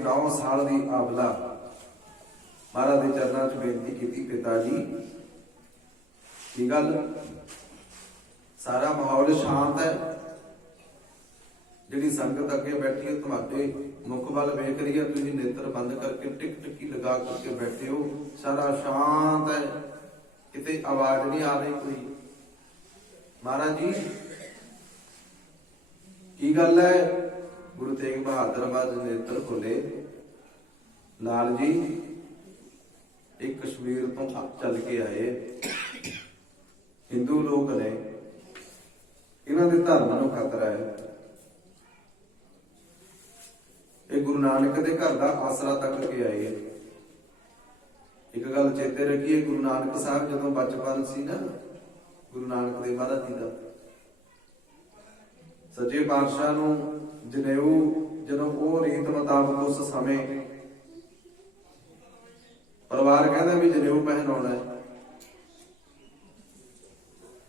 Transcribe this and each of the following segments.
9 साल की आबला महाराज के चरणों च बेनती की, पिता जी की गल सारा माहौल शांत है, जिहड़ी संगत अगे बैठी है तुहाडे मुख वाल वेख रही है, तुसीं नेत्र बंद करके टिक टिकी लगा करके बैठे हो, सारा शांत है, किते आवाज नहीं आ रही कोई। महाराज जी की गल है? गुरु तेग बहादुर महाराज नेत्र खोले, लाल जी एक कश्मीर तो चल के आए हिंदू लोग ने, इन्हां दे धर्म नूं खतरा है, ये गुरु नानक दे घर दा आसरा तक के आए। एक गल चेते रखिए, गुरु नानक साहब जदों बचपन सी ना, गुरु नानक देव महाराज जी दा सच्चे पातशाह नूं जनेऊ जदों वो रीत मुताबक उस समय परिवार कहता भी जनेऊ पहनाउणा है,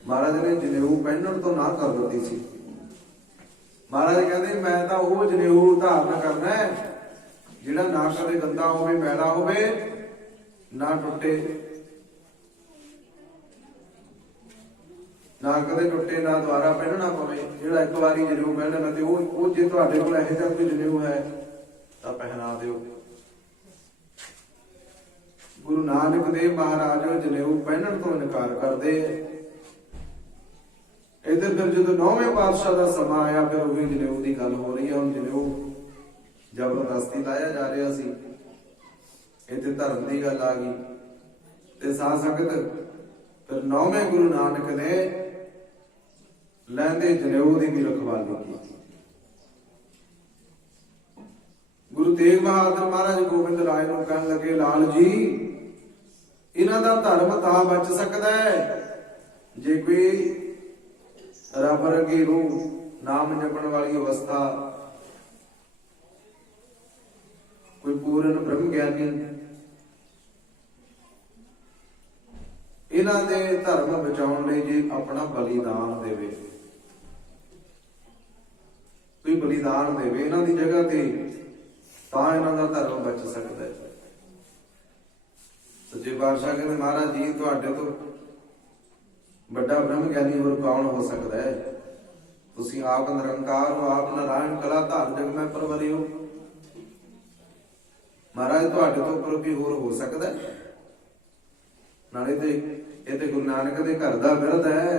महाराज ने जनेऊ पहनण तो ना कर दित्ती सी। महाराज कहते मैं तो वो जनेऊ धारण करना है जिहड़ा ना कदे गंदा होवे, मैला होवे, ना टुटे, ना कदे टुटे, ना दोबारा पहनना पवे। जिहड़ा एक बारी जनेऊ पहनना ते वो जे तुहाडे कोल इहो जिहा कोई जनेऊ है तां पहना दिओ। गुरु नानक देव महाराज जनेऊ पहनण तो इनकार करदे। इधर फिर जो 9वें पातशाह का समा आया, फिर वही जनेऊ की गल हो रही है। हम जनेऊ जबरदस्ती लाया जा रहा सी, इतने धर्म की गल आ गई ते साध संगत फिर 9वें गुरु नानक ने लैंदे जनेऊ की भी रखवाली की। गुरु तेग बहादुर महाराज गोबिंद राय को कहन लगे, लाल जी इन्हां दा धर्म तां बच सकदा है जे कोई रब वर्गी रूह नाम जपण वाली अवस्था, कोई पूर्ण ब्रह्म ज्ञानी इन्हां दे धर्म बचाउण लई जे अपना बलिदान देवे, कोई बलिदान देवे इन्हां दी जगह ते, तां इन्हां दा धर्म बच सकदा है। सच्चे पातशाह कहंदे महाराज जी तुहाडे तो बड़ा ब्रह्म ज्ञानी होर कौन हो सकता है? तुसीं आप निरंकार हो, आप नारायण कला धार जग में परवरे हो। महाराज तुहाडे तो उपर भी होर हो सकता है? नाले ते ये ते गुरु नानक दे घर दा बिरध है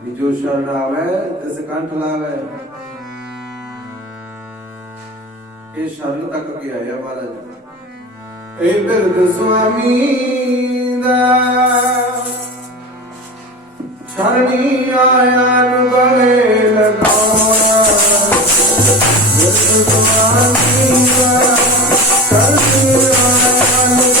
कि जो शरण आवे तिस कंठ लावे। ये शरण तक के आया महाराज। ए बिरध स्वामी दा शरणी आया गले लगाना, बिरध स्वामी दा शरणी आया गले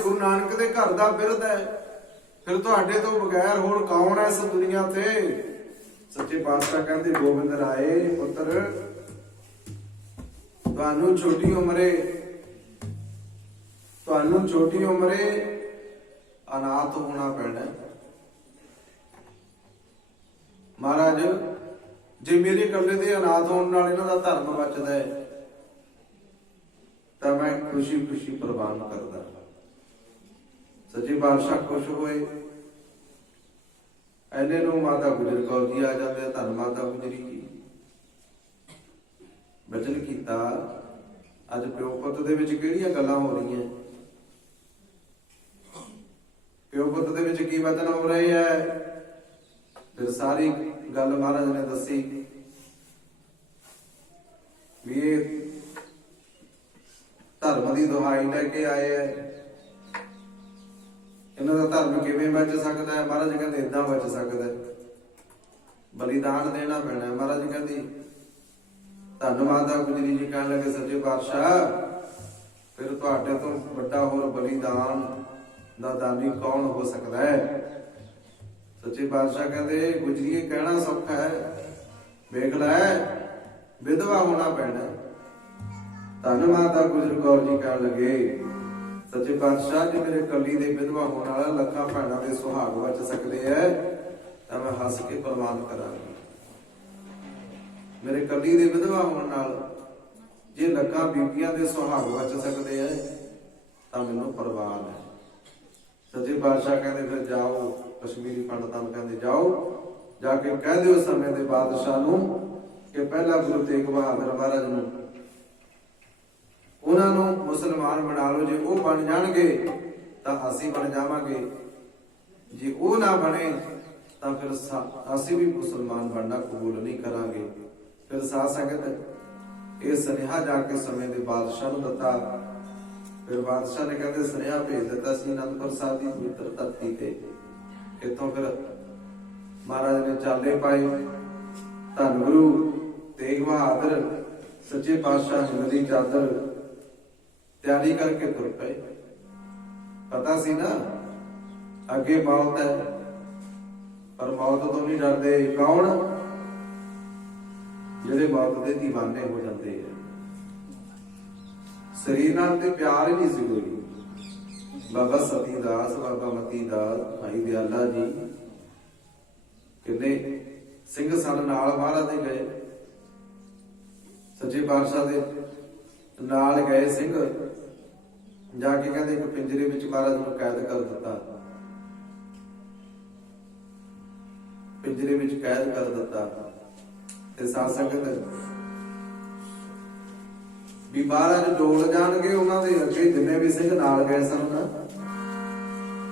गुरु नानक दे घर दा बिरध है, फिर तुहाडे तो बगैर होर कौन है इस दुनिया ते? सच्चे पातशाह कहंदे गोबिंद राय पुत्र तुहानू छोटी उमरे अनाथ होना पैना। महाराज जे मेरे कल्ले दे अनाथ होने नाल इन्हां दा धर्म बचदा है तां मैं खुशी खुशी प्रवान करदा। सच्चे पातशाह खुश होए। ऐने नूं माता गुजर कौर जी आ जाते, धन माता गुजरी जी बचन कीता। अज प्यो पुत दे विच किहड़ियां गल्लां हो रही? प्यो पुत दे विच की वचन हो रहे है? फिर सारी गल महाराज ने दसी भी ये धर्म की दुहाई लैके आए है। इन्हां दा धर्म किवें बच सकदा है? महाराज कहंदे इदां बच सकदा है, बलिदान देना पैना है। महाराज कहंदी धन माता गुजरी जी कहण लगे सच्चे पातशाह फिर तुहाडे तो वड्डा होर बलिदान दा दानी कौन हो सकदा है? सच्चे पातशाह कहंदे गुजरीए कहना सौखा है, वेख लै विधवा होना पैना। धन माता गुजर कौर जी कहण लगे सच्चे पातशाह जी मेरे कली दे विधवा होने वाला लखां भैणां दे सुहाग बच सकते हैं तां मैं हस के प्रवान करांगी। मेरे कली दे विधवा होने नाल जे लखां बीबियां दे सुहाग बच सकते हैं तां मैनूं प्रवान है। सच्चे पातशाह कहंदे फिर जाओ, कश्मीरी पंडितां नूं कहंदे जाओ जाके कह दिओ समय दे बादशाह नूं कि पहला गुरु तेग बहादुर महाराज नूं उन्होंने मुसलमान बना लो। जे वो बन जाएंगे तो असी बन जावांगे, जे वो ना बने तो फिर असी भी मुसलमान बनना कबूल नहीं करांगे। फिर साध संगत ये सुनेहा जाके समय के बादशाह नूं दिता। फिर बादशाह ने कहते सुनेहा भेज दिता सी आनंदपुर साहिब की पवित्र धरती ते। इतों फिर महाराज ने चाले पाए। धन गुरु तेग बहादुर सच्चे पातशाह हिंद दी चादर तैयारी करके तुर पे। पता सी ना अगे मौत है, पर मौत तो नहीं डरते। कौन? जिहड़े मौत दे दीवाने हो जाते हैं। शरीर नाल ते प्यार ही नहीं सी कोई। बाबा सती दास, बाबा मती दास, भाई दयाला जी किन्ने सिंह सन नाल महाराज दे गए। सच्चे पातशाह दे नाल गए सिंह जाके कहते एक पिंजरे विच महाराज नूं कैद कर दिता। पिंजरे विच कैद कर दिता ते साध संगत भी महाराज डोल जाणगे उन्हां दे अगे जिन्ने भी सिंह नाल गए सन ना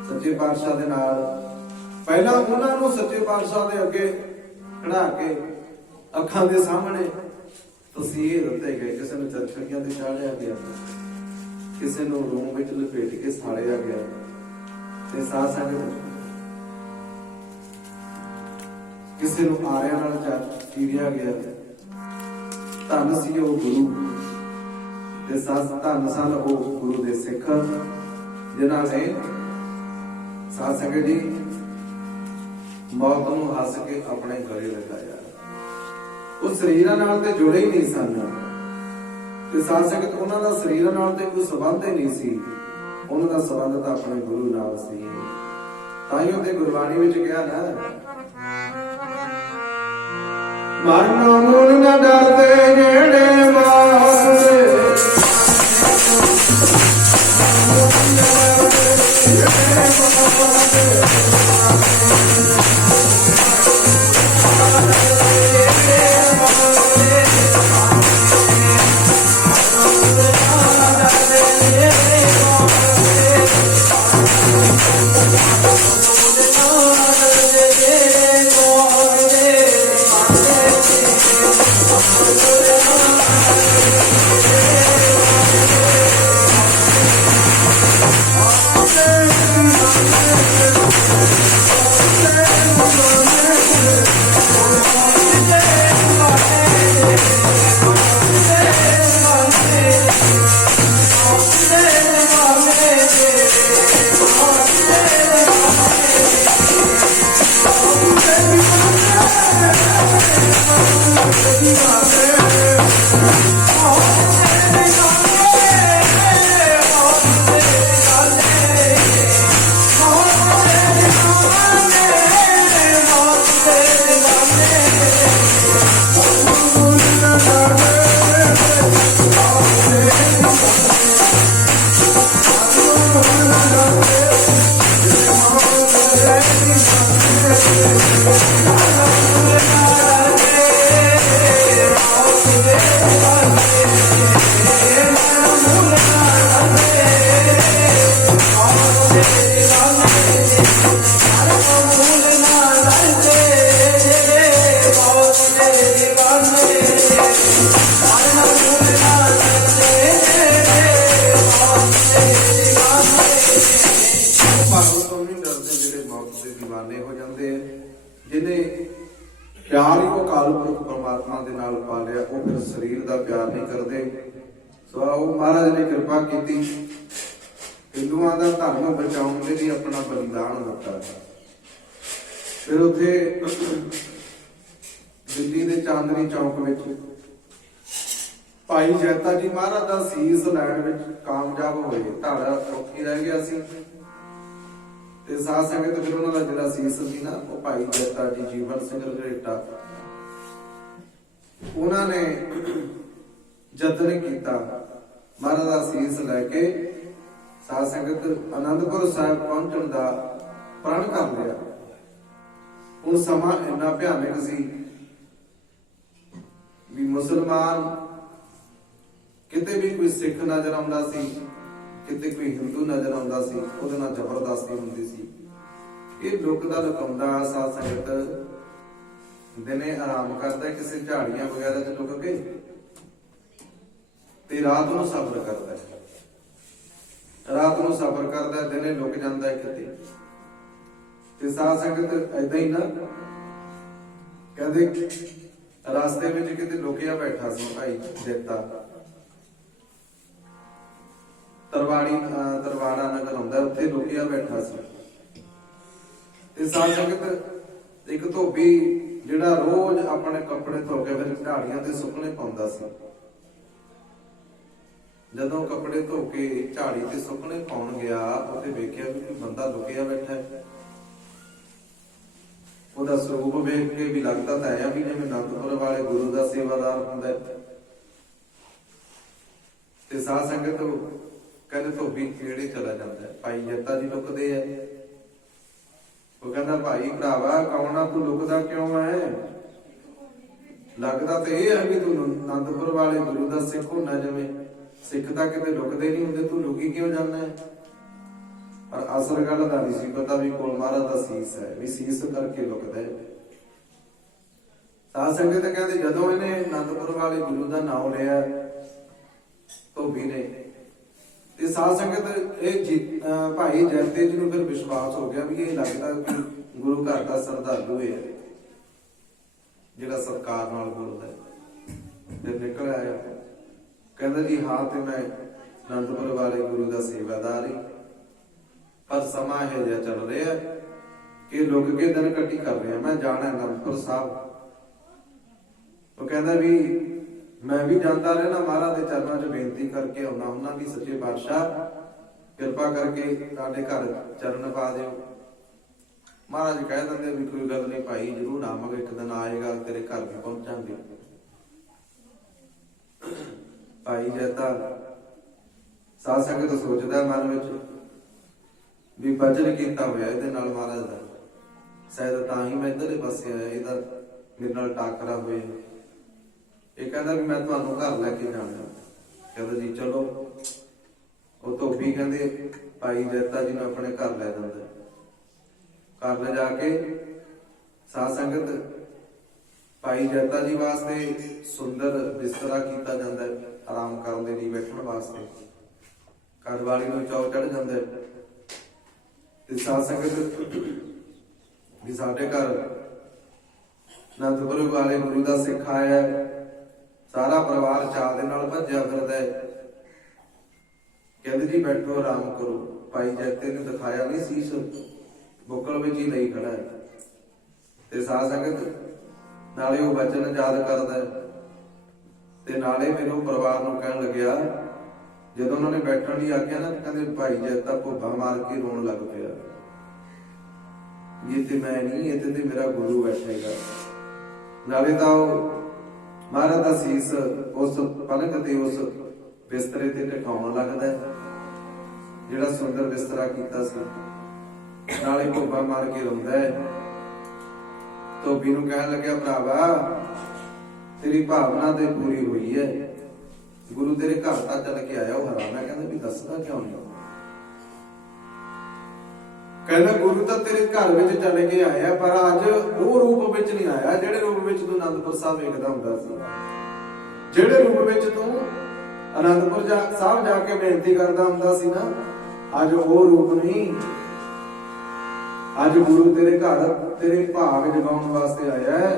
सच्चे पातशाह दे नाल। पहला उन्हां नूं सच्चे पातशाह दे अगे खड़ा के अखां दे सामने तस्वीर दिते गए। किसी नूं चरखड़ियां ते चाढ़िया गया, किसी नूं रूम विच लपेट के साड़िया गया ते साध संगत किसी नूं आरियां नाल चीरिया गया। धन सी ओ गुरु ते धन सन ओ गुरु दे सिख जिन्हां ने साध संगत जी मौत नूं हस के अपने गले लगाया। वो शरीर नाल ते जुड़े ही नहीं सन ते साध संगत उन्हां दा शरीर नाल ते कोई संबंध ही नहीं सी। उन्हां दा संबंध तां अपने गुरु नाल सी। ताइयों ते गुरबाणी विच कहा ना मरना मूल न डरदे जेड़े मौत दे। प्यार ही वो अकाल पुरख परमात्मा दे नाल पा लिया, वो फिर शरीर का प्यार नहीं करते। सो वो महाराज ने कृपा की, हिंदुओं का धर्म बचाने के लिए अपना बलिदान दिता। फिर उथे दिल्ली के चांदनी चौक में भाई जैता जी महाराज का सीस लैण में कामयाब होए, धाड़ा औखी रह गया सी। ते साध संगत फिर उन्होंने जिहड़ा सीस सी ना, वो भाई जैता जी जीवन सिंह रघेटा, उन्होंने जतन किया महाराज का सीस लैके साध संगत आनंदपुर साहिब पहुंचने का प्रण कर लिया। उस समा इन्ना भयानक सी भी मुसलमान किते भी कोई सिख नजर आउंदा सी, किते कोई हिंदू नजर आउंदा सी, उहदे नाल जबरदस्ती हुंदी सी। ये लुक दा लुकाउंदा साध संगत दिने आराम करदा किसी झाड़ियां वगैरह च लुक के, ते रात नूं सबर करदा है, रात नूं सबर करदा, दिने लुक जांदा किते। ते साध संगत ऐदा ही ना कहंदे रास्ते में किते लुकिया बैठा सी भाई जैता, तरवाड़ा नगर आउंदा, उत्थे लुकिया बैठा सी। ते साध संगत एक धोबी जिहड़ा रोज अपने कपड़े धो के फिर झाड़ियां ते सुकने पाउंदा सी, जदों कपड़े धो के झाड़ी ते सुकने पाउण गया, उत्थे वेखिया भी कोई बंदा लुकिया बैठा है। ਉਹਦਾ ਸਰੂਪ ਵੇਖ ਕੇ ਵੀ ਲੱਗਦਾ ਤਾਂ ਹੈ ਵੀ ਜਿਵੇਂ ਅਨੰਦਪੁਰ ਵਾਲੇ ਗੁਰੂ ਦਾ ਸੇਵਾਦਾਰ ਹੁੰਦਾ ਹੈ। ਤੇ ਸਾਧ ਸੰਗਤ ਕਹਿੰਦੇ ਧੋਬੀ ਕਿਹੜੇ ਚਲਾ ਜਾਂਦਾ ਹੈ, ਭਾਈ ਜੱਤਾ ਜੀ ਲੁਕਦੇ ਆ। ਉਹ ਕਹਿੰਦਾ ਭਾਈ ਭਰਾਵਾ ਕੌਣਾ ਤੂੰ ਲੁਕਦਾ ਕਿਉਂ ਹੈ, ਲੱਗਦਾ ਤੇ ਇਹ ਹੈ ਵੀ ਤੂੰ ਅਨੰਦਪੁਰ ਵਾਲੇ ਗੁਰੂ ਦਾ ਸਿੱਖ ਹੁੰਦਾ, ਜਿਵੇਂ ਸਿੱਖ ਤਾਂ ਕਿਤੇ ਲੁਕਦੇ ਨਹੀਂ ਹੁੰਦੇ, ਤੂੰ ਲੁਕੀ ਕਿਉਂ ਜਾਂਦਾ ਹੈ। पर असल गल का नहीं सी पता भी कोल महाराज का सीस है, भी सीस करके लुकदा है। साध संगत कहते जदों इन्हें आनंदपुर वाले गुरु का नाम लिया धोबी ने, ते साध संगत भाई जयते जी नूं फिर विश्वास हो गया भी ये लगता कि गुरु घर का श्रद्धालु है, जिहड़ा सत्कार नाल बोलदा है। फिर निकल आया, कहंदा जी हाँ ते मैं आनंदपुर वाले गुरु का सेवादार ही, पर समा है जिहा चल रहा है कि लुक के दिन कट्टी कर रहे हैं, मैं जाना आनंदपुर साहब। वो कहता भी मैं भी जाता रहना, महाराज के चरणों च बेनती करके आउना हुंदा भी सच्चे पातशाह कृपा करके साडे घर चरण पा दिओ। महाराज कह दिंदे भी कोई गल नहीं भाई, जरूर आवांगे, एक दिन आएगा तेरे घर भी पहुंचांगे। भाई जैता साध संगत सोचदा मन विच भी वचन किया होया इहदे नाल महाराज दा, शायद तां ही मैं इधरले पासे आया, इहदा मेरे नाल टाकरा होए। ये कहंदा भी मैं तुहानूं घर लैके जाना, कहंदा जी चलो। वो धोबी कहंदे भाई जैता जी नूं अपने घर लै जांदा, घर ले जाके साध संगत भाई जैता जी वास्ते सुंदर बिस्तरा कीता जांदा है, आराम करन दे लई बैठण वास्ते। घर वाली नूं चौ चढ़ जांदा है। साध संगत भी साडे घर आनंदपुर वाले गुरु का सिख आया, सारा परिवार चाह दे नाल भज्या फिरदा है। कहंदे जी बैठो आराम करो। भाई जैते ने दिखाया नहीं सीस, बुकल विच ही नहीं खड़ा है। ते साध संगत नाले वो वचन याद करदा है, ते नाले मेरे परिवार नूं कहण लग्या, जदों उन्होंने बैठण दी आख्या ना, कहंदे भाई जैता भुब्बा मार के रोण लग पिया, ये ते मैं नहीं, ये ते मेरा गुरु बैठेगा। नाले तां महाराज दा सीस उस पलंग ते उस बिस्तरे ते टिकाउण लगदा है, जिहड़ा सुंदर बिस्तरा कीता सी। नाले भुब्बा मार के रोंदा है। धोबी नूं कहण लग्या भरावा तेरी भावना ते पूरी हुई है, गुरु तेरे घर तक चल के आया। वो हराम है, कहंदा भी दसदा क्यों नहीं। कहना गुरु तो तेरे घर में चले के आया, पर अज वो रूप में नहीं आया जेड़े रूप में तू आनंदपुर साहब वेखदा हुंदा सी। जेड़े रूप में तू आनंदपुर साहब जाके बेनती करदा हुंदा सी ना, अज वो रूप नहीं। अज गुरु तेरे घर तेरे भाग जगाउण वास्ते आया है।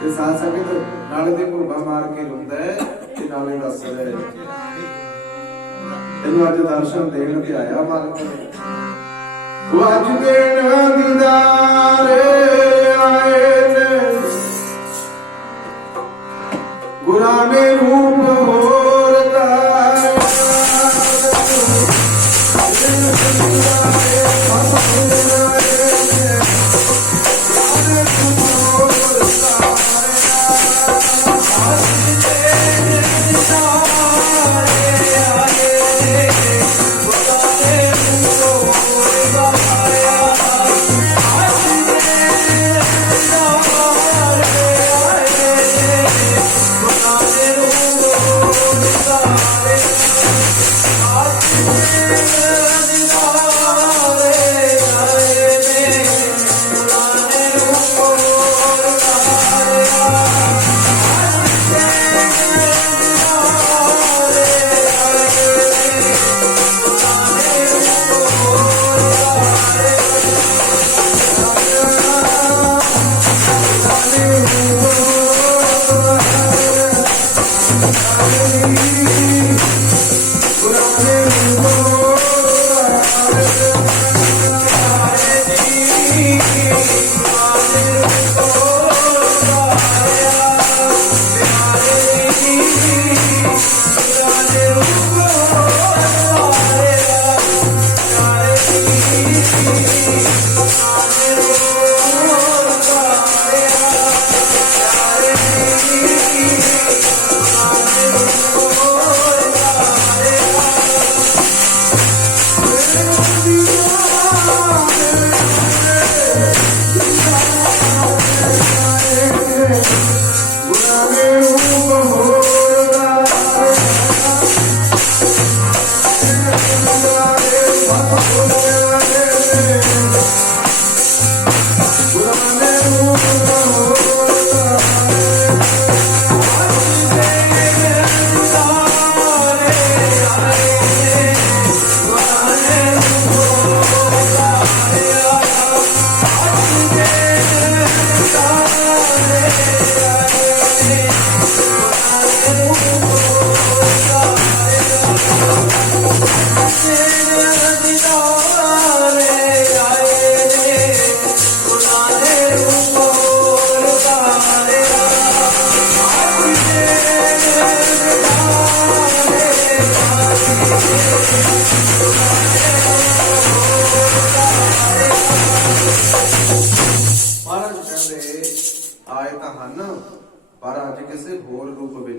ते साथ संगत नाले ते भुब्बा मार के रोंदा है ते नाले दसदा है तेनू अज दर्शन देण ते आया मालक ने। अज देण दीदारे आए ने गुरां ने रूप होर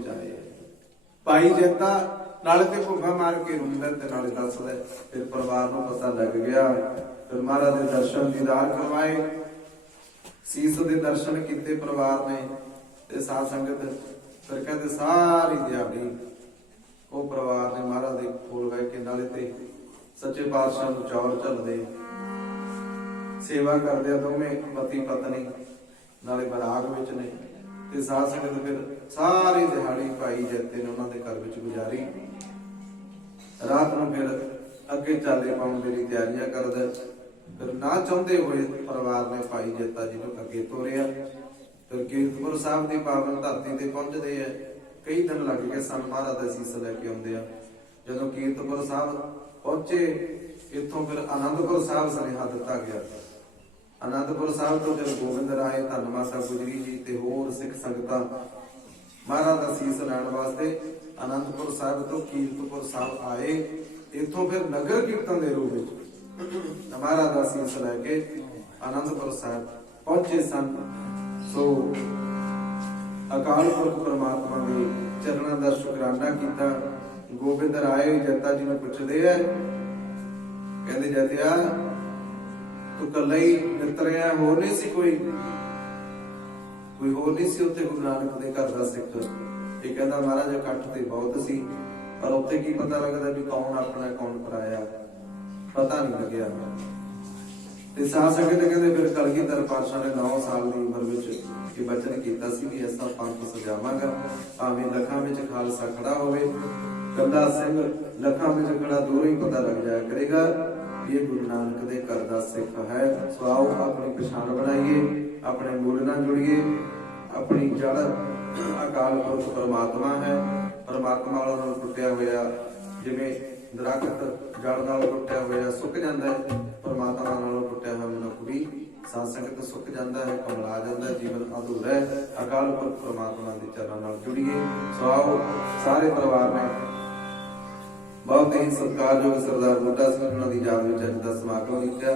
धारिया। भाई जैता नाले ते भुब्बा मार के रोंदा ते नाले दसदा। फिर परिवार नूं पता लग गया। फिर महाराज दे दर्शन दीदार करवाए, सीस दे दर्शन कीते परिवार ने ते साध संगत। फिर कहते सारी दिहाड़ी वो परिवार ने महाराज दे कोल बह के नाले ते सच्चे पातशाह नूं चौर झलदे सेवा करदे दोवें पति पत्नी नाले बराग विच ने। ते साध संगत फिर सारी दिहाड़ी भाई जैते ने उन्हां दे घर विच गुजारी। रात नूं फिर अगे चाले पाउण दी तैयारियां करदा। फिर ना चाहुंदे होए परिवार ने भाई जैता जी नूं अगे तोरिया। फिर कीरतपुर साहब दी पावन धरती ते पहुंचदे आ। कई दिन लग गए सन महाराज दा सीस लैके आउंदे आ। जदों कीरतपुर साहब पहुंचे इत्थों फिर आनंदपुर साहब सुनेहा दिता गया। आनंदपुर साहब तो फिर गोबिंद राय धन माता गुजरी जी ते होर सिख संगतां महाराज दा सीस लैण वास्ते आनंदपुर साहब तो कीरतपुर साहब आए। इत्थों फिर नगर कीर्तन के रूप में महाराज दा सीस लैके आनंदपुर साहब पहुंचे सन। सो अकाल पुरख परमात्मा के चरणों का शुकराना किया। गोबिंद राय जैता जी ने पुछदे है, कहते जैतिया तू कला ही नितरिया, होर नहीं सी कोई होर नहीं सी उत्थे गुरु नानक दे घर दा सिख। ये कहंदा महाराज इकट्ठ ते बहुत सी, पर उत्थे की पता लगदा भी कौन अपना कौन पराया। पता नहीं लग्या। ते साध संगत कहते फिर कलगीधर पातशाह ने 9 साल की उम्र में ये बचन किया सी भी ऐसा पंथ सजावांगा, भावें लखां विच खालसा खड़ा होवे, कंदा सिंह लखां विच खड़ा दूरों ही पता लग जाया करेगा ये गुरु नानक दे घर दा सिख है। सो आओ अपनी पछाण बनाइए, अपने मूल नाल जुड़िए। अपनी जड़ अकाल पुरख परमात्मा है। परमात्मा वालों टुटिया होया जिवें दरखत जड़ नाल टुटिया होया सुक जाता है, परमात्मा नालों टुटिया हुआ मनुख भी साध संगत सुक जाता है, कमला जाता है, जीवन अधूरा है। अकाल पुरख परमात्मा के चरणों नाल जुड़िए। सो आओ सारे परिवार ने बहुत ही सत्कारयोग सरदार बूटा सिंह उन्होंने की याद में अज का समागम किया।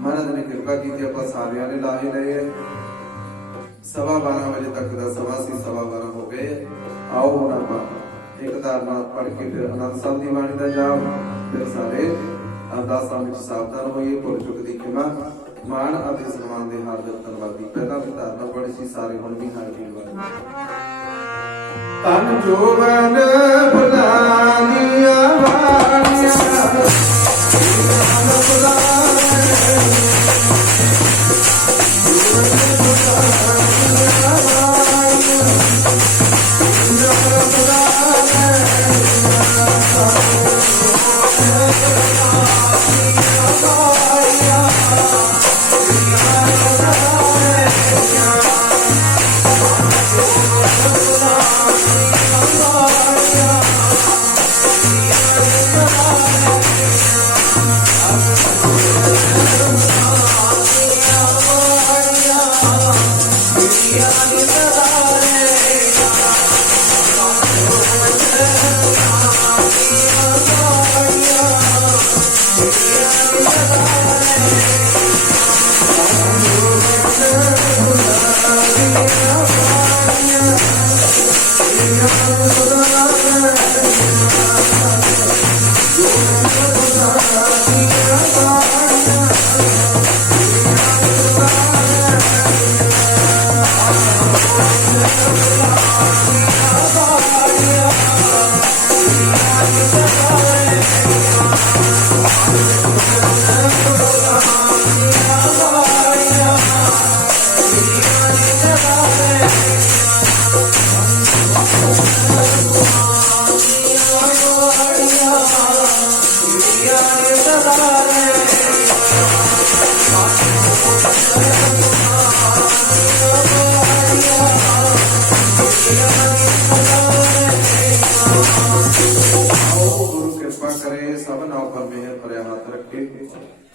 महाराज ने कृपा की, आप सारिया ने लाहे लए। 12:15 बजे तक का समा सी, 12:15 हो गए। आओ हुण आपां एक धारणा पढ़ के फिर आनंद साहब की बाणी का जाप, फिर सारे अरदासां विच सावधान होइए। भुल चुक दी खिमा, मान अते सन्मान दे हार धन्नवादी। पहला भी धारणा पढ़ी सी, सारे हुण भी हार पीण वाले। तन जोवन भुलानिया वालिया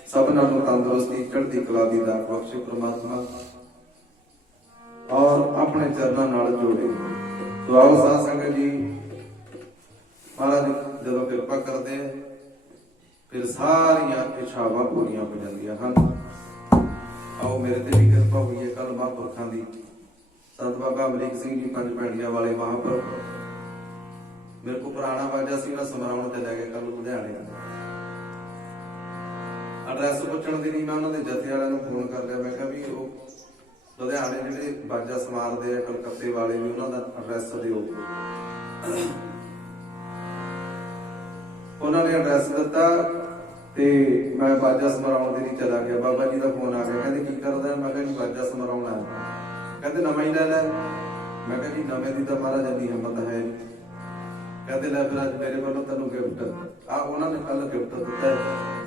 सबना तंदुरुस्ती चढ़ती कला दी दात बख्शे परमात्मा और अपने चरणों नाल जोड़े। तो आओ साध संगत जी, महाराज जदों कृपा करते हैं फिर सारिया इच्छावां पूरियां हो जांदियां हन। आओ मेरे ते भी कृपा हुई है। कल महापुरखों की संत बाबा अमरीक सिंह जी पंज भैणियां वाले महापुरख मेरे को पुराना वाजा सी, मैं समराउण चला गया कल लुधियाने। एड्रैस पुछण दी नहीं, मैं उन्होंने जथे वाले फोन कर लिया। मैं कहा भी वो लुधियाने जिहड़े बाजा समारदे आ कलकत्ते वाले भी उन्हों का एड्रैस दिओ। उन्होंने एड्रैस दिता ते मैं बाजा समराउण दे नहीं चला गया। बाबा जी का फोन आ गया, कहते की करदा? मैं कहा जी बाजा समराउण आया। कहते नवां ही लै लै। मैं कहा जी नवें दी तां महाराज दी हिम्मत है नहीं। कहते लै फिर अज मेरे वालों तैनूं गिफ्ट आ। उन्होंने कल गिफ्ट दिता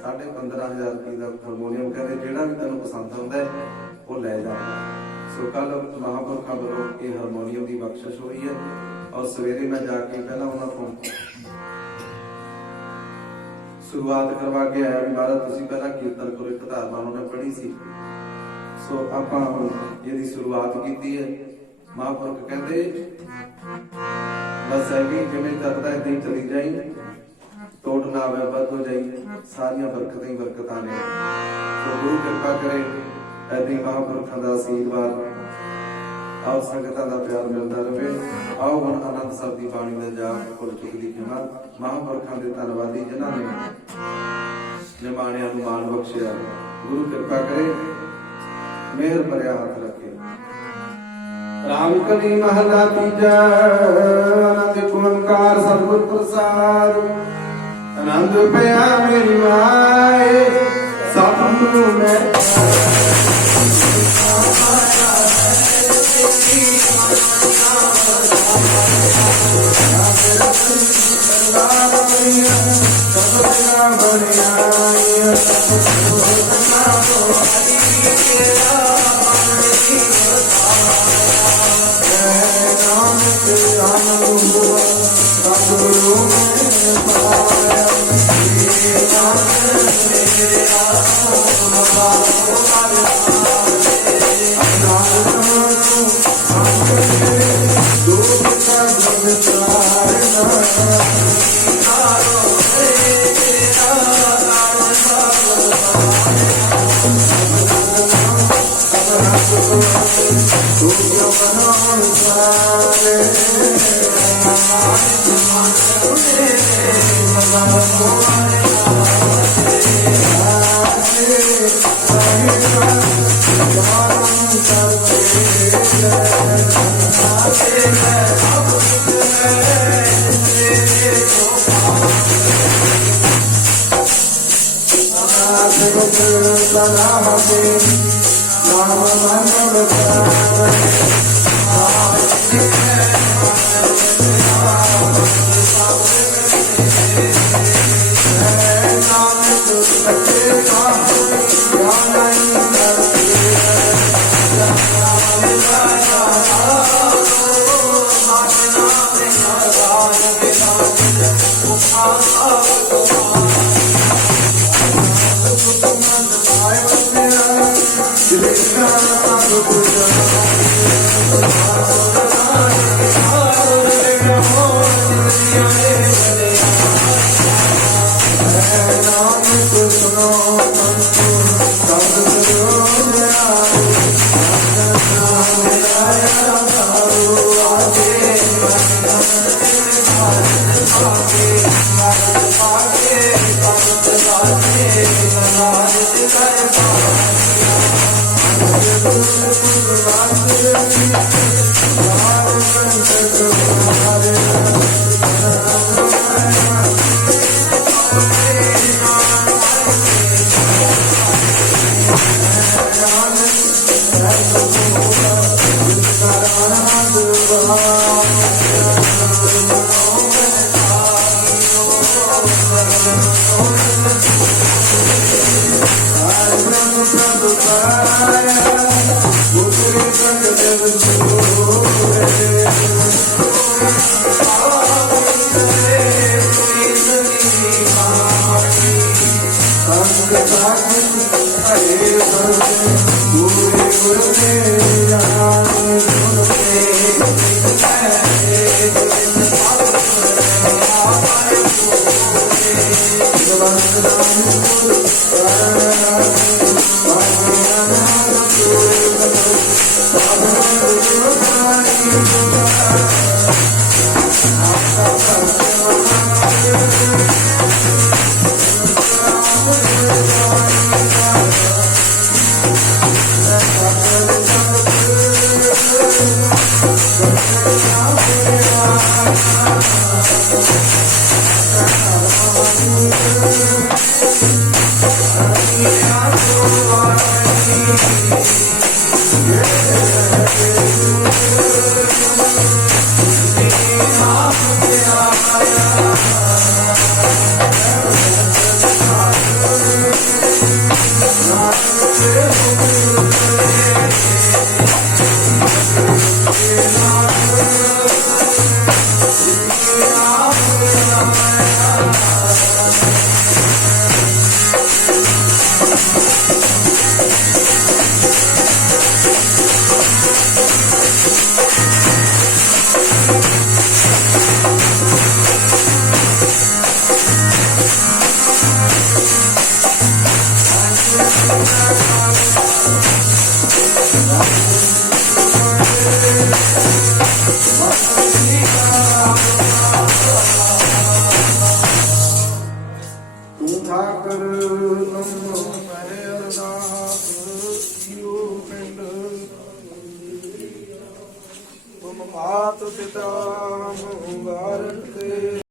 15,500 रुपये का हारमोनीयम। कहते जिहड़ा भी तैनूं पसंद आउंदा है वो लै जा। सो कल महापुरखों वालों ये हारमोनीयम की बख्शिश हुई है। और सवेरे मैं जाके पहला उन्होंने शुरुआत करवा के आया भी महाराज तुसीं पहला कीर्तन करो। एक धारणा उन्होंने पढ़ी सी। सो आपां हुण इहदी शुरुआत की है। महापुरख कहते बस ऐवी जिवें करदा इदां ही चली जाई, टोट ना आवे बद हो जाई, सारियां बरकतां ही बरकतां ने। तो गुरु कृपा करे ऐदां ही महापुरखां दा आशीर्वाद और संगतां दा प्यार मिलदा रहे। आओ हुण आनंद साहब दी बाणी दा जाप भुल चुक दी खिमा। महापुरखां दे धन्नवादी जिन्हां ने निमाणियां नूं माण बख्शिया। गुरु कृपा करे मेहर भरिया हाथ रखे। राम कली महला तीजा आनंद ओंकार सतगुर प्रसाद। ਆਨੰਦ ਪਿਆ ਮੇਰੀ ਮਾਏ ਸਤਿਗੁਰੂ ਮੈਂ ਮਾਤ ਪਿਤਾ ਵਾਰਨ ਤੇ